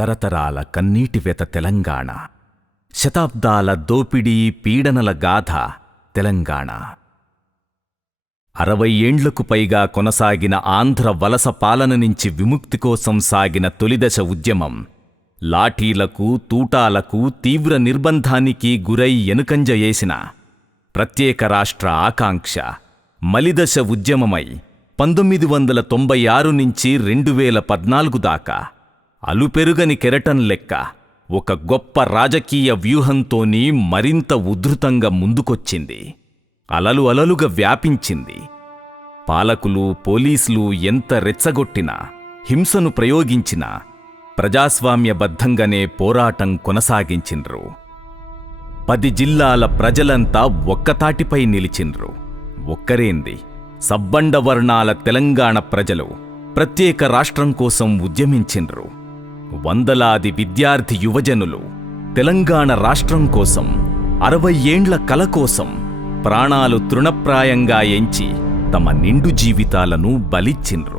తరతరాల కన్నీటివెత తెలంగాణ, శతాబ్దాల దోపిడీ పీడనల గాథ తెలంగాణ. 60 ఏండ్లకు పైగా కొనసాగిన ఆంధ్ర వలస పాలన నుంచి విముక్తి కోసం సాగిన తొలిదశ ఉద్యమం లాఠీలకు, తూటాలకు, తీవ్ర నిర్బంధానికి గురై ఎనుకంజయేసిన ప్రత్యేక రాష్ట్ర ఆకాంక్ష మలిదశ ఉద్యమమై 1996 నుంచి 2014 దాకా అలుపెరుగని కెరటం లెక్క ఒక గొప్ప రాజకీయ వ్యూహంతోని మరింత ఉధృతంగా ముందుకొచ్చింది. అలలు అలలుగా వ్యాపించింది. పాలకులు, పోలీసులు ఎంత రెచ్చగొట్టినా, హింసను ప్రయోగించినా ప్రజాస్వామ్యబద్ధంగానే పోరాటం కొనసాగించిండ్రు. 10 జిల్లాల ప్రజలంతా ఒక్కతాటిపై నిలిచిండ్రు. ఒక్కరేంది, సబ్బండ వర్ణాల తెలంగాణ ప్రజలు ప్రత్యేక రాష్ట్రం కోసం ఉద్యమించిండ్రు. వందలాది విద్యార్థి యువజనులు తెలంగాణ రాష్ట్రం కోసం, 60 ఏండ్ల కల కోసం ప్రాణాలు తృణప్రాయంగా ఎంచి తమ నిండు జీవితాలను బలిచ్చిండ్రు.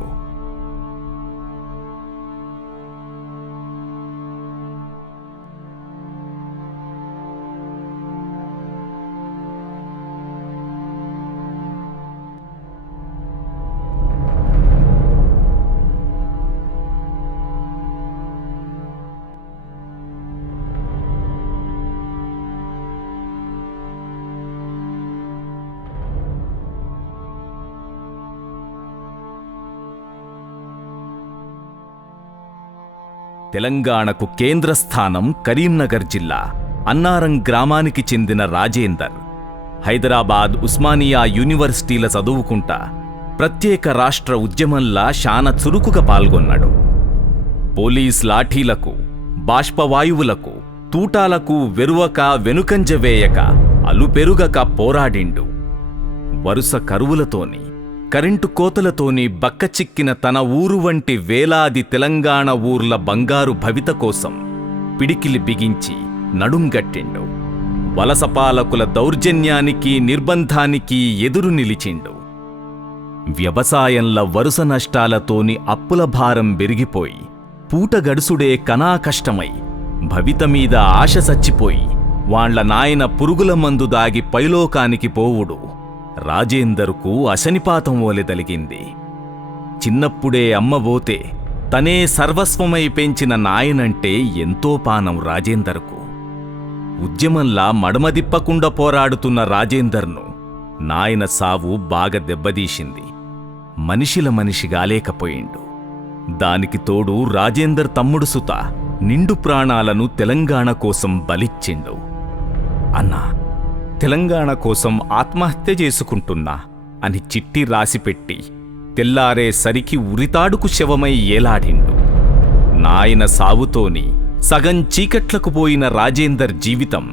తెలంగాణకు కేంద్రస్థానం కరీంనగర్ జిల్లా అన్నారం గ్రామానికి చెందిన రాజేందర్ హైదరాబాద్ ఉస్మానియా యూనివర్సిటీల చదువుకుంటా ప్రత్యేక రాష్ట్ర ఉద్యమంలా శాన చురుకుగా పాల్గొన్నాడు. పోలీస్ లాఠీలకు, బాష్పవాయువులకు, తూటాలకు వెరువక వెనుకంజవేయక అలుపెరుగక పోరాడిండు. వరుస కరువులతోని, కరెంటు కోతలతోని బక్కచిక్కిన తన ఊరు వంటి వేలాది తెలంగాణ ఊర్ల బంగారు భవిత కోసం పిడికిలి బిగించి నడుంగట్టిండు. వలసపాలకుల దౌర్జన్యానికి, నిర్బంధానికి ఎదురు నిలిచిండు. వ్యవసాయంల వరుస నష్టాలతోని అప్పుల భారం పెరిగిపోయి పూటగడుసుడే కనాకష్టమై భవితమీద ఆశ సచ్చిపోయి వాళ్ల నాయన పురుగుల మందు దాగి పైలోకానికి పోవుడు రాజేందర్కు అశనిపాతం ఓలెదలిగింది. చిన్నప్పుడే అమ్మబోతే తనే సర్వస్వమై పెంచిన నాయనంటే ఎంతో పానం రాజేందర్కు. ఉద్యమంలా మడమదిప్పకుండా పోరాడుతున్న రాజేందర్ను నాయన సావు బాగా దెబ్బతీసింది. మనిషిల మనిషిగాలేకపోయిండు. దానికి తోడు రాజేందర్ తమ్ముడు సుత నిండు ప్రాణాలను తెలంగాణ కోసం బలిచ్చిండు. అన్నా, తెలంగాణ కోసం ఆత్మహత్య చేసుకుంటున్నా అని చిట్టి రాసిపెట్టి తెల్లారే సరికి ఉరితాడుకు శవమై ఏలాడిండు. నాయన సావుతోని సగం చీకట్లకు పోయిన రాజేందర్ జీవితం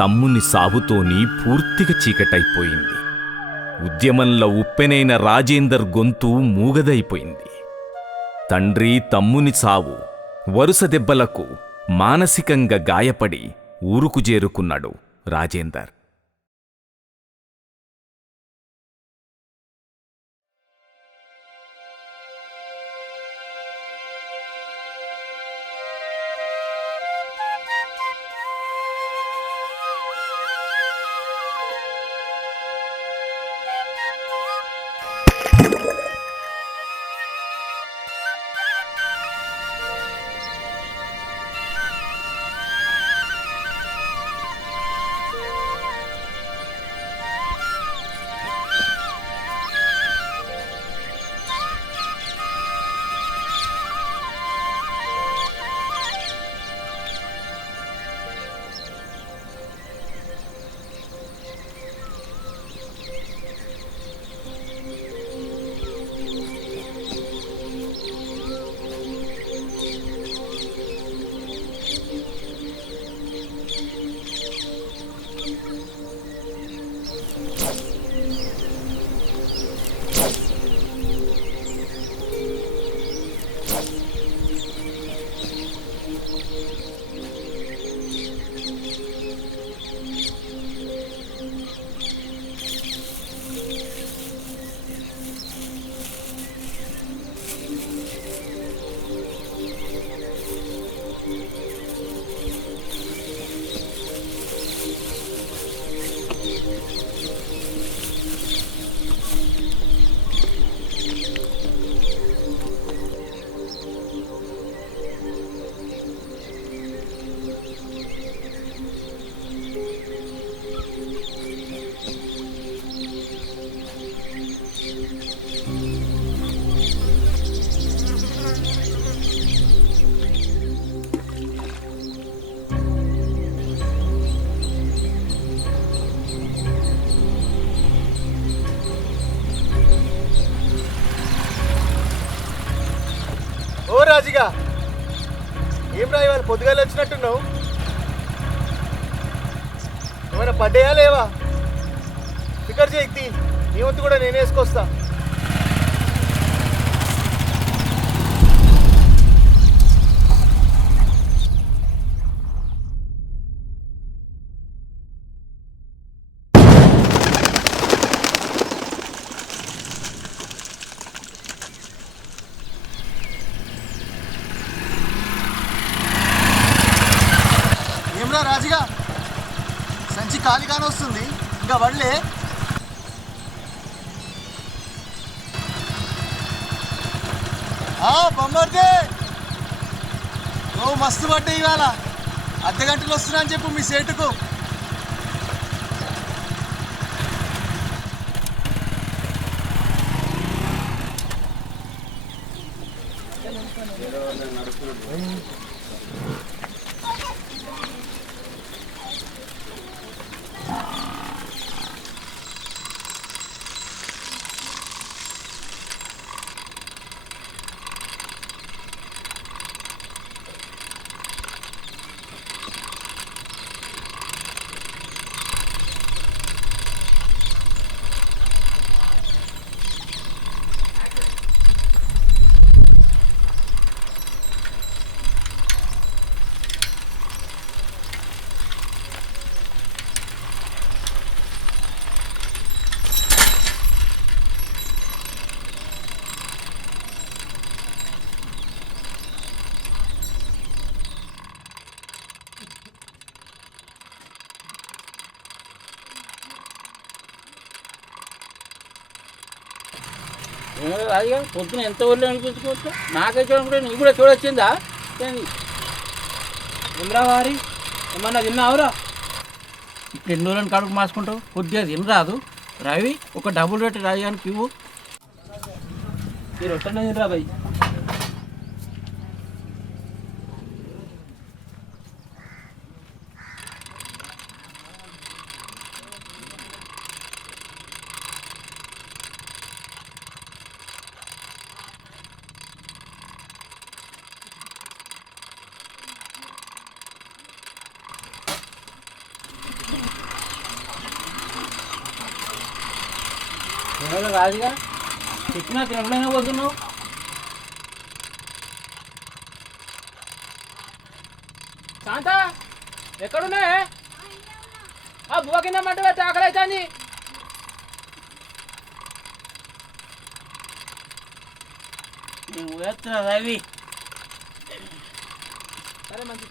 తమ్ముని సావుతోని పూర్తిగా చీకటైపోయింది. ఉద్యమంలో ఉప్పెనైన రాజేందర్ గొంతు మూగదైపోయింది. తండ్రి, తమ్ముని సావు, వరుస దెబ్బలకు మానసికంగా గాయపడి ఊరుకు చేరుకున్నాడు రాజేందర్. ఇవాళ పొద్దుగాలు వచ్చినట్టున్నావు? ఏమైనా పడ్డాయా లేవా? ఫికర్ చేయక్తి, నీ వంతు కూడా నేను వేసుకొస్తా. ఏమ్రా రాజుగా, సంచి ఖాళీగానే వస్తుంది, ఇంకా వడ్లే? బొమ్మర్దే, నువ్వు మస్తు పడ్డా ఇవాళ. అర్ధగంటలు వస్తున్నా అని చెప్పు మీ సేటుకు. అదిగా పొద్దున ఎంత ఒళ్ళు అనిపించుకోవచ్చు, నాకైతే కూడా నీకు కూడా చూడొచ్చిందా? తినరా వారి, ఏమన్నా తిన్నావురా? ఇప్పుడు ఎన్ని రోజులను కడుపు మార్చుకుంటావు, కొద్దిగా తినరాదు. రవి ఒక డబుల్ రేట్ రాజానికి ఇవ్వు. మీరు వస్తున్నా తినరా భయ్. రాజుగా చెప్పినా తినకుండా పోతున్నావు. శాంత ఎక్కడున్నాయే? ఆ బువ్వ కింద మంట పెట్టి ఆకలి అవుతుంది. నువ్వు వేస్తున్నా రవి. సరే మంచి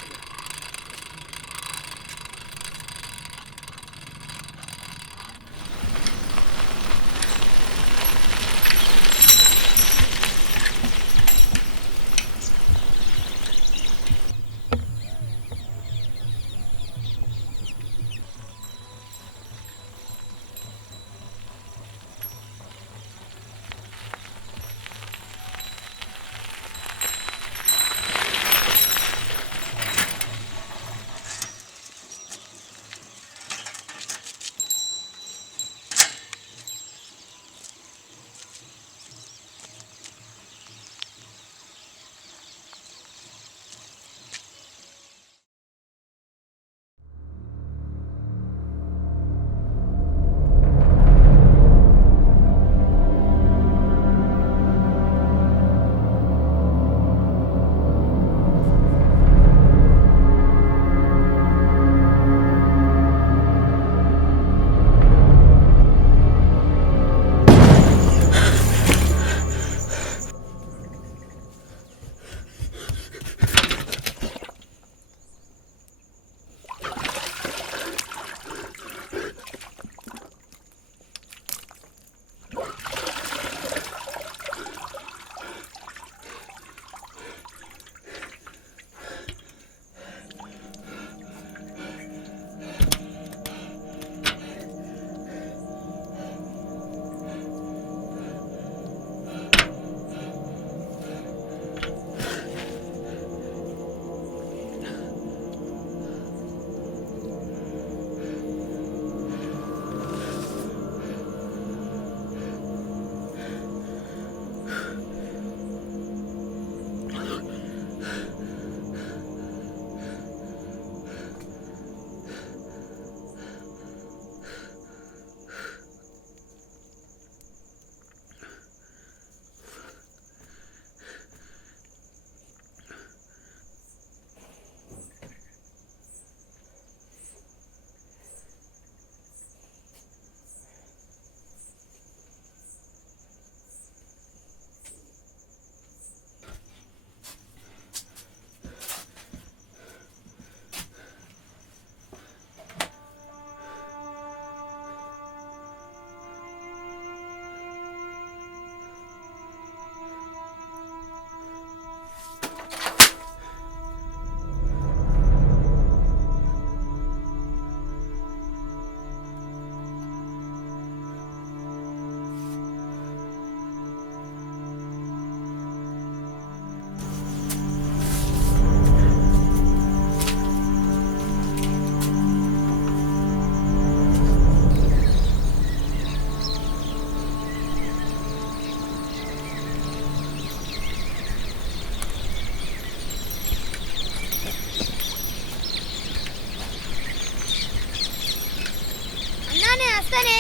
వస్తానే.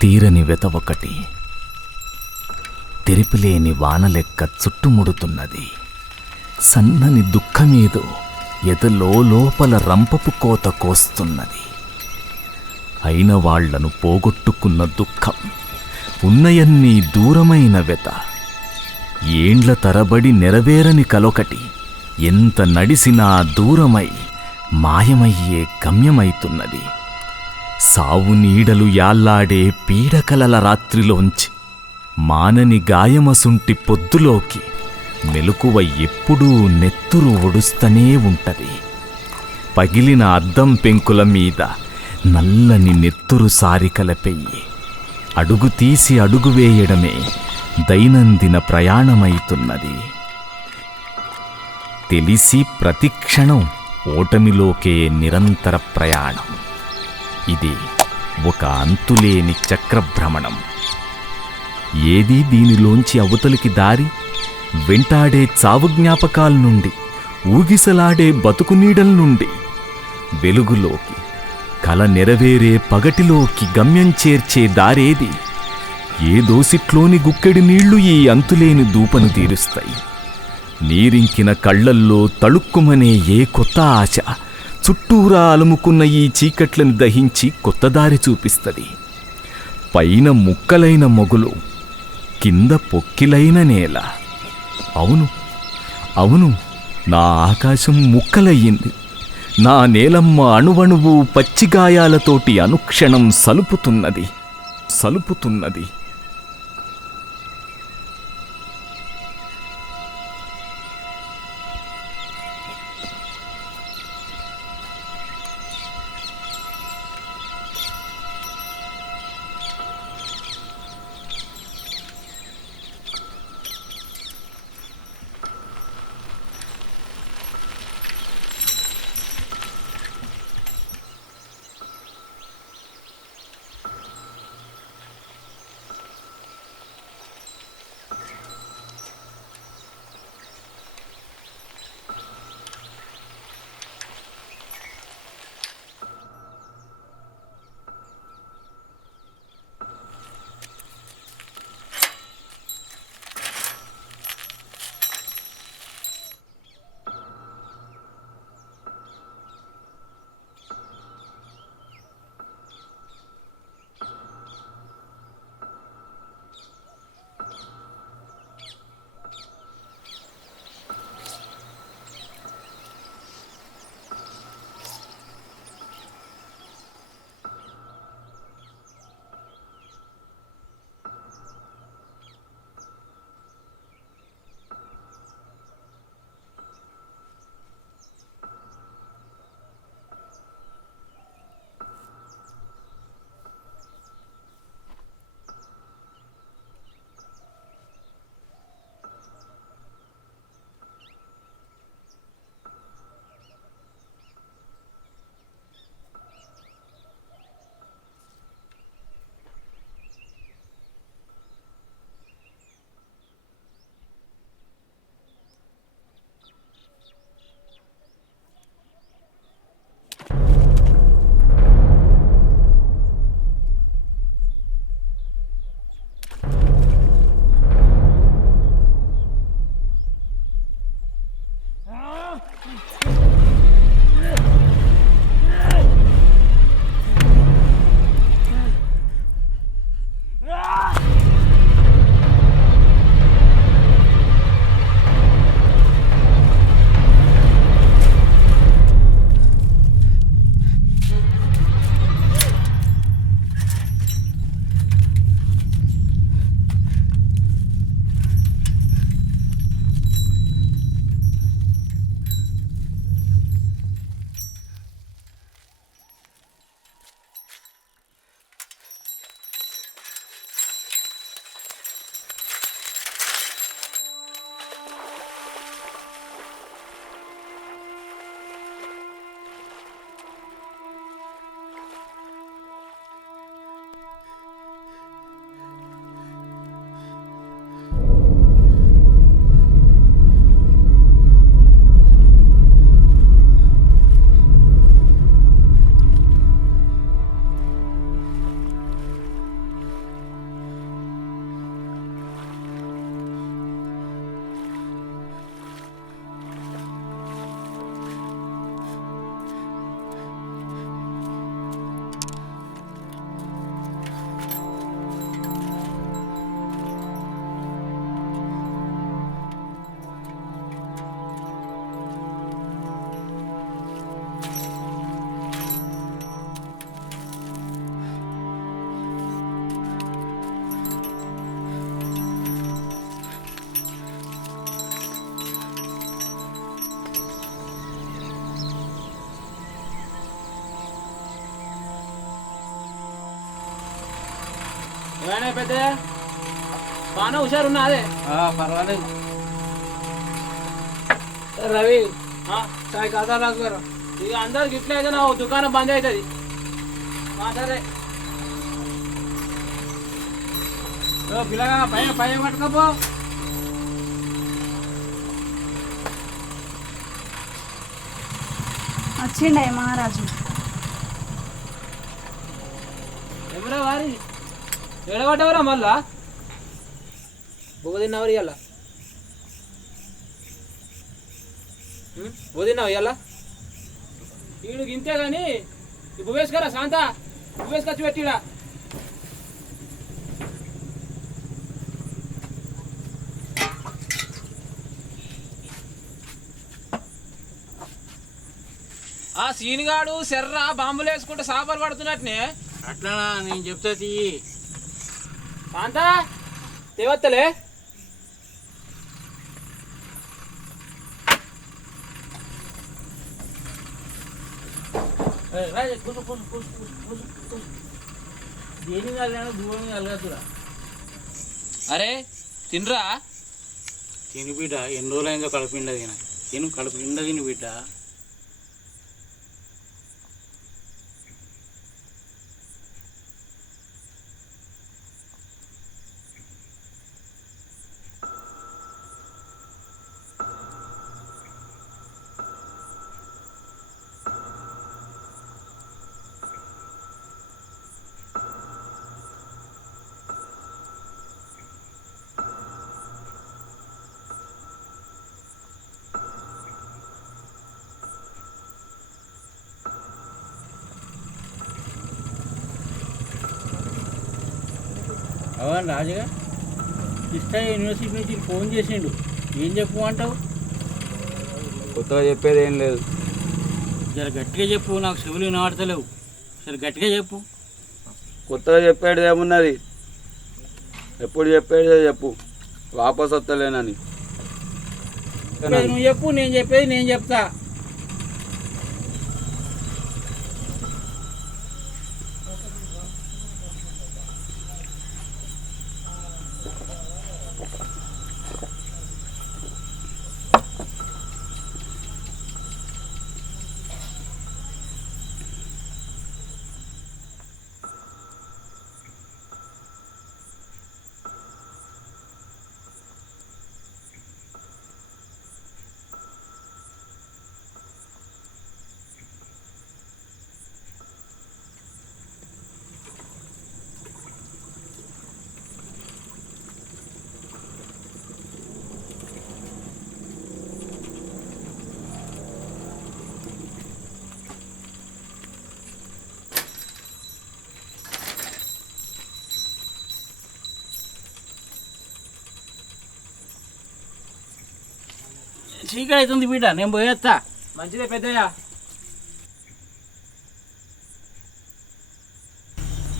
తీరని వెత ఒకటి తెరిపిలేని వానలెక్క చుట్టుముడుతున్నది. సన్నని దుఃఖమేదో ఎదలో లోపల రంపపు కోత కోస్తున్నది. అయిన వాళ్లను పోగొట్టుకున్న దుఃఖం, ఉన్నయన్నీ దూరమైన వెత, ఏండ్ల తరబడి నెరవేరని కలొకటి ఎంత నడిసినా దూరమై మాయమయ్యే గమ్యమైతున్నది. సావు నీడలు యాల్లాడే పీడకలల రాత్రిలోంచి మానని గాయమసుంటి పొద్దులోకి మెలకువ ఎప్పుడూ నెత్తురు ఒడుస్తనే ఉంటది. పగిలిన అద్దం పెంకుల మీద నల్లని నెత్తురు సారికల పెయ్యి అడుగు తీసి అడుగు వేయడమే దైనందిన ప్రయాణమైతున్నది. తెలిసి ప్రతిక్షణం ఓటమిలోకే నిరంతర ప్రయాణం. ఇది ఒక అంతులేని చక్రభ్రమణం. ఏదీ దీనిలోంచి అవతలికి దారి? వెంటాడే చావు జ్ఞాపకాల నుండి, ఊగిసలాడే బతుకు నీడల నుండి వెలుగులోకి, కల నెరవేరే పగటిలోకి గమ్యం చేర్చే దారేది? ఏ దోసిట్లోని గుక్కెడి నీళ్లు ఈ అంతులేని దూపను తీరుస్తాయి? నీరింకిన కళ్లల్లో తళుక్కుమనే ఏ కొత్త ఆశ చుట్టూరా అలుముకున్న ఈ చీకట్లను దహించి కొత్త దారి చూపిస్తది? పైన ముక్కలైన మొగులు, కింద పొక్కిలైన నేల. అవును అవును, నా ఆకాశం ముక్కలయ్యింది. నా నేలమ్మ అణువణువు పచ్చిగాయాలతోటి అనుక్షణం సలుపుతున్నది. నువ్వేనా పెద్ద బాగా హుషారున్నా అదే పర్వాలేదు. రవి చాయ్ కాదా రాజుగారు ఇక అందరికి ఇట్లా అయితే నా దుకాణం బంద్ అవుతుంది. సరే పిల్లగా పైన పైన పట్టుకపో. వచ్చిండే మహారాజు. ఎవరా వారి ఎడగొట్టవరా మళ్ళా బువ్వ తిన్నావు ఇవాళ? బువ్వ తిన్నావు ఇవాళ? వీడికి ఇంతే కానీ బువ్వేసుకరా శాంత బువ్వేసుకొచ్చి పెట్టిడా. ఆ సీనిగాడు శర్ర బాంబులు వేసుకుంటే సాపలు పడుతున్నట్టునే. అట్లా నేను చెప్తా తీయి. కాంతా దేవత్తలే దేని దూరం కలగదురా. అరే తినరా. తిని బిడ్డ ఎన్ని రోజులైందో కడుపుండ తిన. తిను కడుపుండ తిని బిడ్డ. అవును రాజుగా కృష్ణ యూనివర్సిటీ నుంచి ఫోన్ చేసిండు. ఏం చెప్పు అంటావు? కొత్తగా చెప్పేది ఏం లేదు. జర గట్టిగా చెప్పు, నాకు చెవులు వినబడతలేవు. సరే గట్టిగా చెప్పు. కొత్తగా చెప్పేది ఏమున్నది? ఎప్పుడు చెప్పేదే చెప్పు. వాపస్ వస్తలేనని. నువ్వు చెప్పు, నేను చెప్పేది నేను చెప్తా. చీకటి అవుతుంది బిడ్డ, నేను పోయేస్తా. మంచిదే పెద్దయ్యా.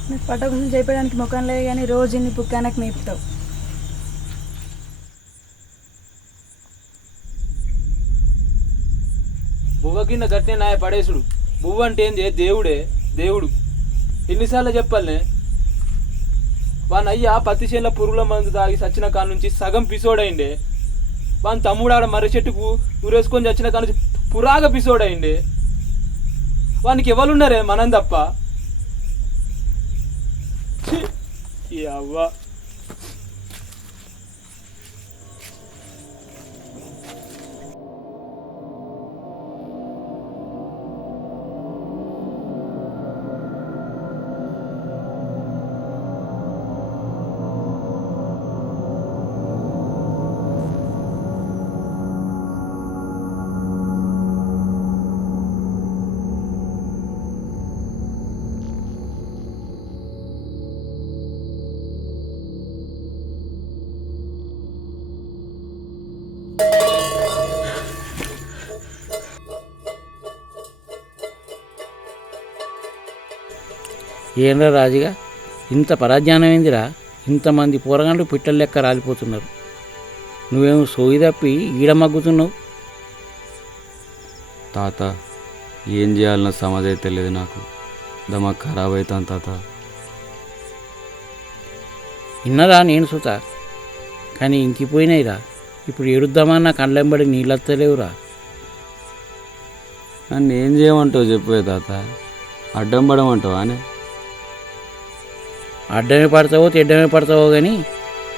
నీకు పట్ట కోసం చేయడానికి ముఖం లేదు కానీ రోజు ఇన్ని పుక్కానకు మేపుతావు. బువ్వ కింద గట్టిన నాయ పడేసుడు. బువ్వ అంటే ఏంది? దేవుడే దేవుడు. ఎన్నిసార్లు చెప్పాలనే? వాని అయ్యా పత్తి చేనుల పురుగుల మందు తాగి చచ్చిన కాడ నుంచి సగం పిసోడైండే. వాని తమ్ముడు ఆడ మర్రి చెట్టుకు ఊరేసుకొని చచ్చిన కాడ నుంచి పురాగా పిసోడైండే. వానికి ఎవరున్నారే? మనం తప్ప. అవ్వ ఏంరా రాజుగా, ఇంత పరాజ్ఞానం ఏందిరా? ఇంతమంది పోరగాళ్ళు పిట్టల లెక్క రాలిపోతున్నారు. నువ్వేమో సోయి తప్పి ఈడ మగ్గుతున్నావు. తాత ఏం చేయాలన్న సమజ్ అయితే లేదు నాకు. దమా ఖరాబ్ అవుతాను తాత. ఇన్నరా నేను సుతా, కానీ ఇంకిపోయినాయిరా. ఇప్పుడు ఏడుద్దామన్నా కళ్ళెంబడి నీళ్ళత్తలేవురా. నన్ను ఏం చేయమంటావు చెప్పే తాత? అడ్డం పడమంటావా అని? అడ్డమే పడతావో తెడ్డమే పడతావో కానీ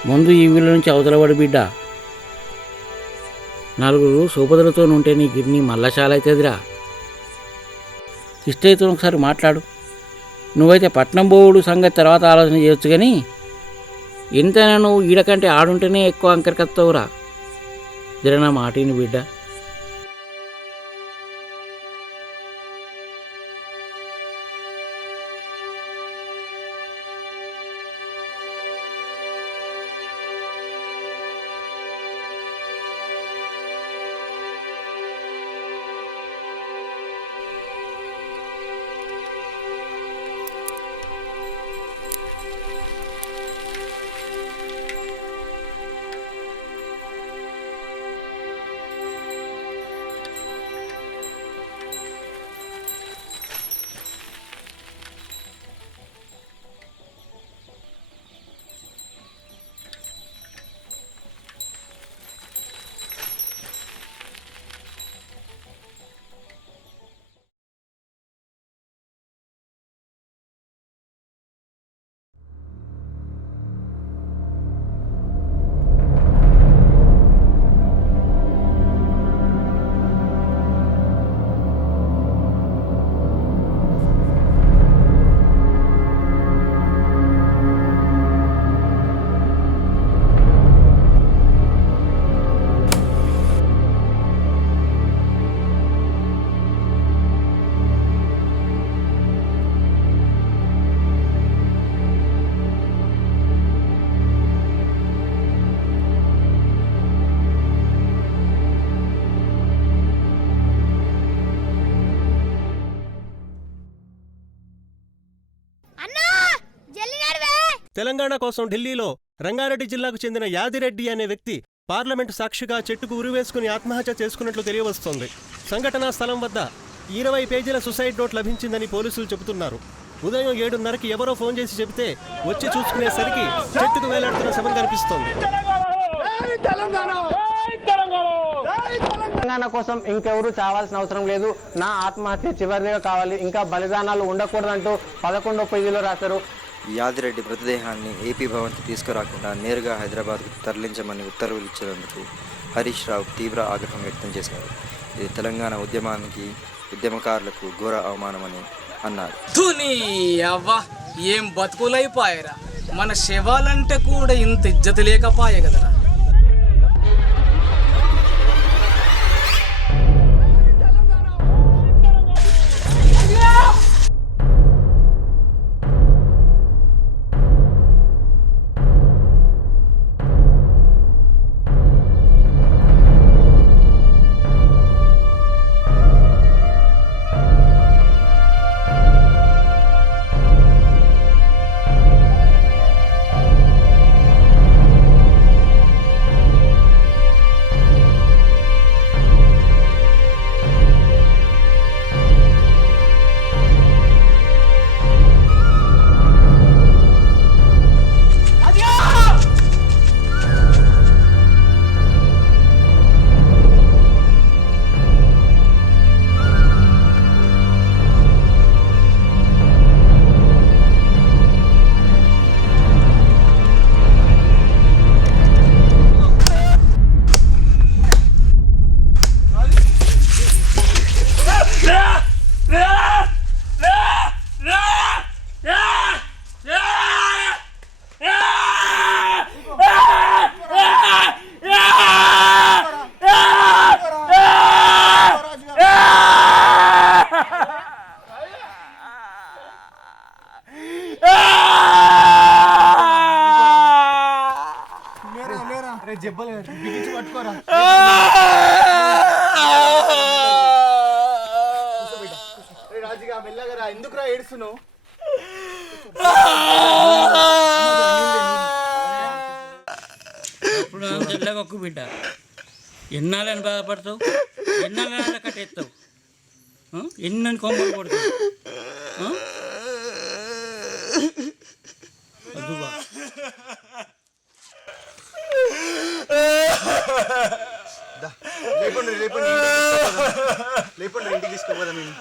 ముందు ఈ వీళ్ళ నుంచి అవతలపడి బిడ్డ. నలుగురు సోపదులతో ఉంటే నీ గిర్ని మళ్ళా చాలా అవుతుందిరా. ఇష్టైతే ఒకసారి మాట్లాడు. నువ్వైతే పట్నం పోవుడు సంగతి తర్వాత ఆలోచన చేయొచ్చు, కానీ ఎంతైనా నువ్వు ఈడకంటే ఆడుంటేనే ఎక్కువ అంకరికత్తవురా. జరనా మాటిని బిడ్డ. తెలంగాణ కోసం ఢిల్లీలో రంగారెడ్డి జిల్లాకు చెందిన యాదిరెడ్డి అనే వ్యక్తి పార్లమెంటు సాక్షిగా చెట్టుకు ఉరివేసుకుని ఆత్మహత్య చేసుకున్నట్లు తెలియవస్తోంది. సంఘటనా స్థలం వద్ద 20 పేజీల సుసైడ్ నోట్ లభించిందని పోలీసులు చెబుతున్నారు. ఉదయం 7:30కి ఎవరో ఫోన్ చేసి చెబితే వచ్చి చూసుకునేసరికి చెట్టుకు వేలాడుతున్న శవం కనిపిస్తోంది. తెలంగాణ కోసం ఇంకెవరూ చావాల్సిన అవసరం లేదు, నా ఆత్మహత్య చివరిగా కావాలి, ఇంకా బలిదానాలు ఉండకూడదంటూ 11వ పేజీలో రాశారు. యాదిరెడ్డి మృతదేహాన్ని ఏపీ భవన్కి తీసుకురాకుండా నేరుగా హైదరాబాద్కు తరలించమని ఉత్తర్వులు ఇచ్చినందుకు హరీష్ రావు తీవ్ర ఆగ్రహం వ్యక్తం చేశారు. ఇది తెలంగాణ ఉద్యమకారులకు ఘోర అవమానమని అన్నారు. ఏం బతుకులైపోయారా, మన శవాలంటే కూడా ఇంత ఇజ్జత లేకపాయే కదరా. రాజుగా మెల్లగా ఎందుకురా ఏడుస్తున్నావు? ఇప్పుడు తెల్లగొక్కు బిడ్డ, ఎన్నాళ్ళని బాధపడతావు, ఎన్నాళ్ళ కట్టేస్తావు, ఎన్నని కొమ్మలు కొడతావు. వద్దుబా లేపండి లేపండి లేపండి ఇంటికి తీసుకుపోదాం మేము